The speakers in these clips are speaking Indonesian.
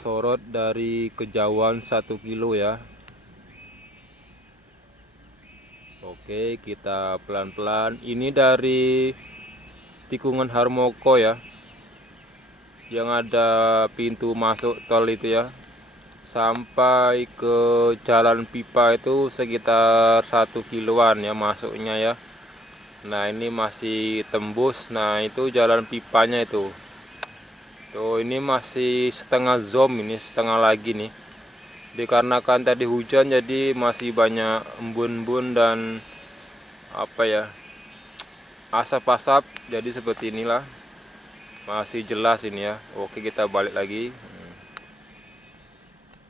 sorot dari kejauhan 1 kilo ya. Oke, kita pelan-pelan. Ini dari tikungan Harmoko ya, yang ada pintu masuk tol itu ya, sampai ke jalan pipa itu sekitar 1 kiloan ya masuknya ya. Nah ini masih tembus. Nah itu jalan pipanya itu tuh, ini masih setengah zoom, ini setengah lagi nih, dikarenakan tadi hujan jadi masih banyak embun-embun dan apa ya, asap-asap, jadi seperti inilah, masih jelas ini ya. Oke, kita balik lagi.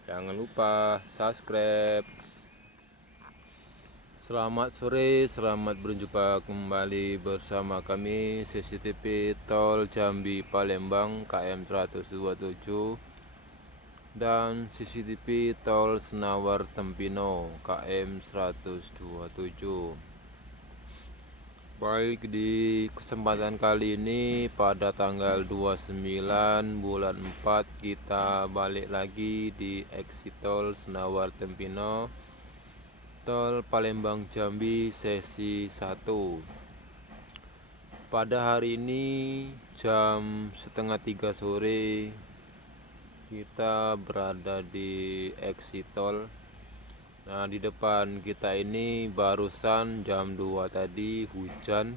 Jangan lupa subscribe. Selamat sore, selamat berjumpa kembali bersama kami CCTV Tol Jambi Palembang KM 127 dan CCTV Tol Senawar Tempino KM 127. Baik, di kesempatan kali ini pada tanggal 29 bulan 4 kita balik lagi di exit Tol Senawar Tempino Tol Palembang Jambi sesi 1. Pada hari ini jam setengah 3 sore kita berada di exit tol. Nah di depan kita ini barusan jam 2 tadi hujan,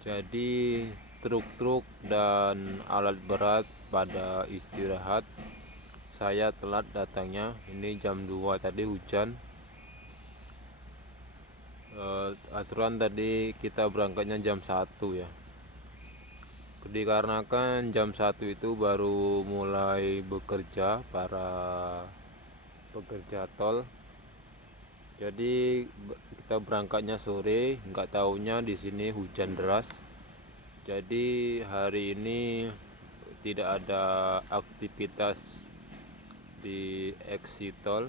jadi truk-truk dan alat berat pada istirahat. Saya telat datangnya, ini jam 2 tadi hujan. Aturan tadi kita berangkatnya jam 1 ya, dikarenakan jam 1 itu baru mulai bekerja para pekerja tol, jadi kita berangkatnya sore. Nggak taunya di sini hujan deras, jadi hari ini tidak ada aktivitas di exit tol.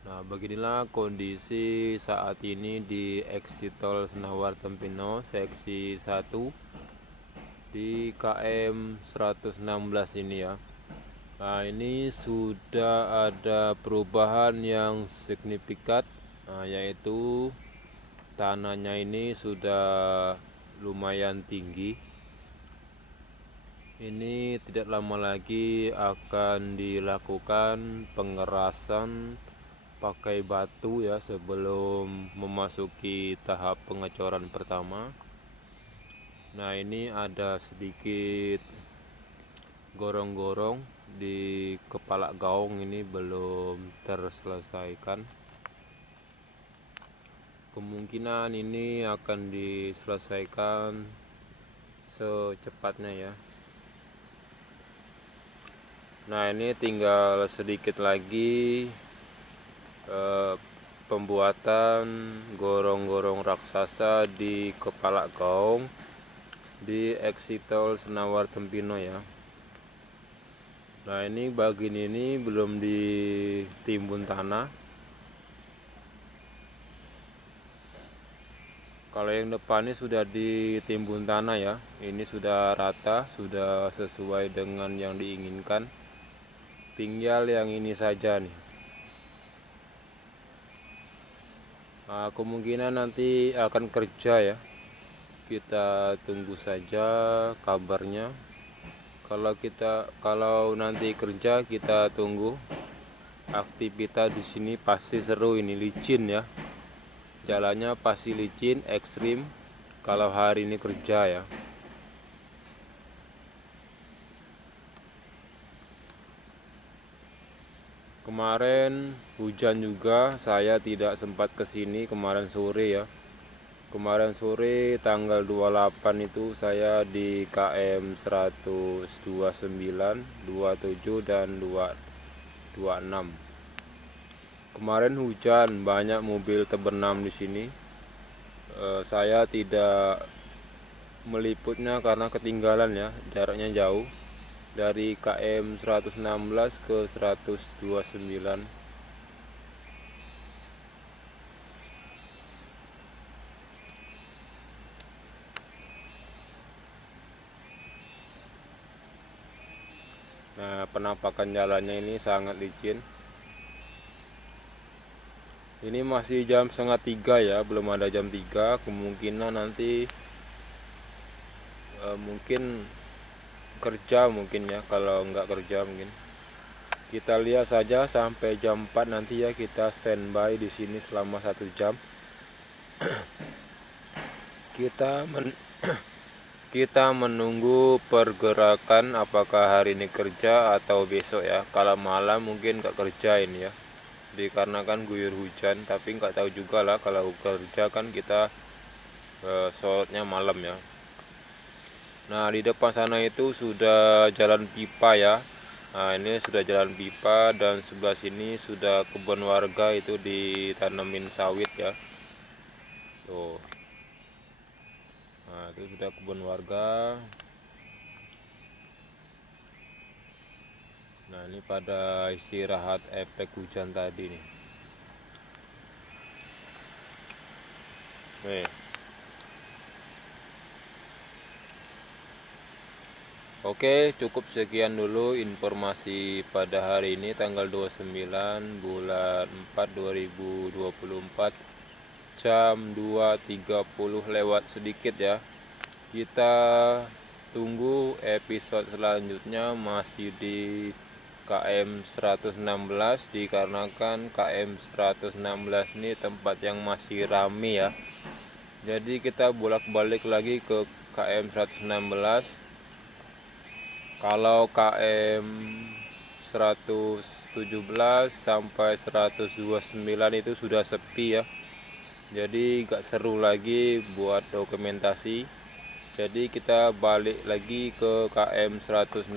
Nah beginilah kondisi saat ini di exit tol Senawar Tempino seksi 1 di KM 116 ini ya. Nah ini sudah ada perubahan yang signifikan, yaitu tanahnya ini sudah lumayan tinggi. Ini tidak lama lagi akan dilakukan pengerasan pakai batu ya, sebelum memasuki tahap pengecoran pertama. Nah ini ada sedikit gorong-gorong di kepala gaung, ini belum terselesaikan. Kemungkinan ini akan diselesaikan secepatnya ya. Nah ini tinggal sedikit lagi pembuatan gorong-gorong raksasa di kepala gaung di exit tol Senawar Tempino ya. Nah ini bagian ini belum ditimbun tanah. Kalau yang depan ini sudah ditimbun tanah ya, ini sudah rata, sudah sesuai dengan yang diinginkan. Tinggal yang ini saja nih. Nah, kemungkinan nanti akan kerja ya, kita tunggu saja kabarnya. Kalau nanti kerja kita tunggu. Aktivitas di sini pasti seru, ini licin ya, jalannya pasti licin ekstrim kalau hari ini kerja ya. Kemarin hujan juga, saya tidak sempat kesini kemarin sore ya. Kemarin sore tanggal 28 itu saya di KM 129, 27 dan 26. Kemarin hujan, banyak mobil terbenam di sini. Saya tidak meliputnya karena ketinggalan ya, jaraknya jauh dari KM 116 ke 129. Nah, penampakan jalannya ini sangat licin. Ini masih jam setengah 3 ya, belum ada jam 3. Kemungkinan nanti mungkin kerja mungkin ya, kalau nggak kerja mungkin kita lihat saja sampai jam 4 nanti ya, kita standby di sini selama 1 jam. Kita menunggu pergerakan apakah hari ini kerja atau besok ya. Kalau malam mungkin nggak kerja ini ya, dikarenakan guyur hujan, tapi nggak tahu juga lah, kalau kerja kan kita sholatnya malam ya. Nah, di depan sana itu sudah jalan pipa ya. Nah, ini sudah jalan pipa, dan sebelah sini sudah kebun warga, itu ditanemin sawit ya. Tuh. Nah, itu sudah kebun warga. Nah, ini pada istirahat efek hujan tadi nih. Nih. Oke, cukup sekian dulu informasi pada hari ini tanggal 29 bulan 4 2024, jam 2.30 lewat sedikit ya. Kita tunggu episode selanjutnya masih di KM 116, dikarenakan KM 116 ini tempat yang masih rame ya. Jadi kita bolak-balik lagi ke KM 116. Kalau KM 117 sampai 129 itu sudah sepi ya. Jadi gak seru lagi buat dokumentasi. Jadi kita balik lagi ke KM 116.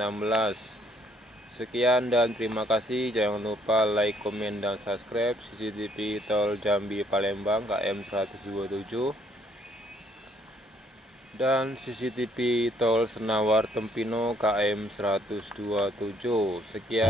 Sekian dan terima kasih. Jangan lupa like, komen, dan subscribe CCTV Tol Jambi Palembang KM 127 dan CCTV Tol Senawar Tempino KM 127. Sekian.